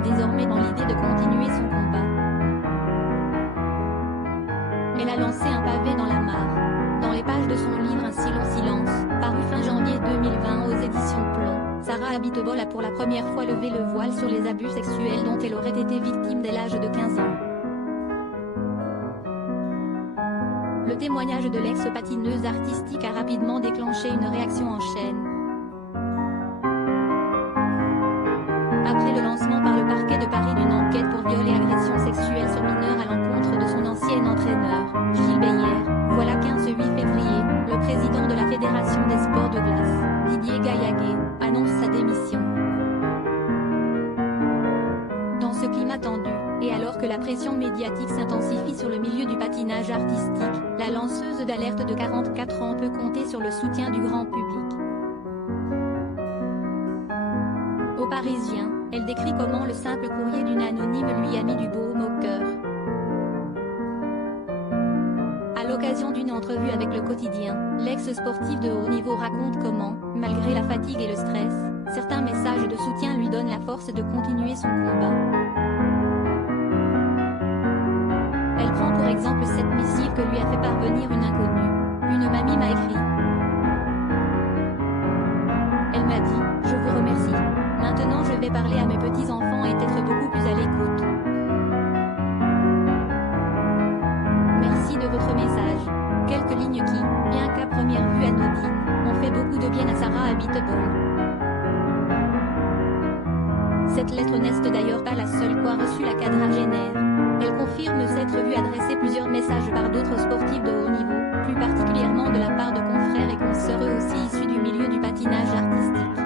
désormais dans l'idée de continuer son combat. Elle a lancé un pavé dans la mare. Dans les pages de son livre Un si long silence, paru fin janvier 2020 aux éditions Plomb, Sarah Abitbol a pour la première fois levé le voile sur les abus sexuels dont elle aurait été victime dès l'âge de 15 ans. Le témoignage de l'ex-patineuse artistique a rapidement déclenché une réaction en chaîne. Après le lancement par le parquet de Paris d'une enquête pour viol et agression sexuelle sur mineur à l'encontre de son ancien entraîneur, Gilles Beyer, voilà qu'un 8 février, le président de la Fédération des sports de glace, Didier Gaillaguet, annonce sa démission. Dans ce climat tendu, et alors que la pression médiatique s'intensifie sur le milieu du patinage artistique, la lanceuse d'alerte de 44 ans peut compter sur le soutien du grand public. Aux Parisiens, elle décrit comment le simple courrier d'une anonyme lui a mis du baume au cœur. À l'occasion d'une entrevue avec Le Quotidien, l'ex-sportif de haut niveau raconte comment, malgré la fatigue et le stress, certains messages de soutien lui donnent la force de continuer son combat. Elle prend pour exemple cette missive que lui a fait parvenir une inconnue. Une mamie m'a écrit. Elle m'a dit « Je vous remercie. Maintenant je vais parler à mes petits-enfants et être beaucoup plus à l'écoute. Merci de votre message. » Quelques lignes qui, bien qu'à première vue anodines, ont fait beaucoup de bien à Sarah Abitbol. Cette lettre n'est d'ailleurs pas la seule qu'a reçue la quadragénaire. Elle confirme s'être vue adresser plusieurs messages par d'autres sportifs de haut niveau, plus particulièrement de la part de confrères et consoeurs eux aussi issus du milieu du patinage artistique.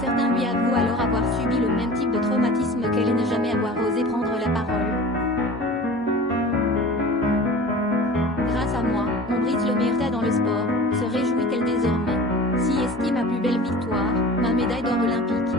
Certains lui avouent alors avoir subi le même type de traumatisme qu'elle et ne jamais avoir osé prendre la parole. Grâce à moi, on brise l'omerta dans le sport, se réjouit-elle désormais. Si estime ma plus belle victoire, ma médaille d'or olympique.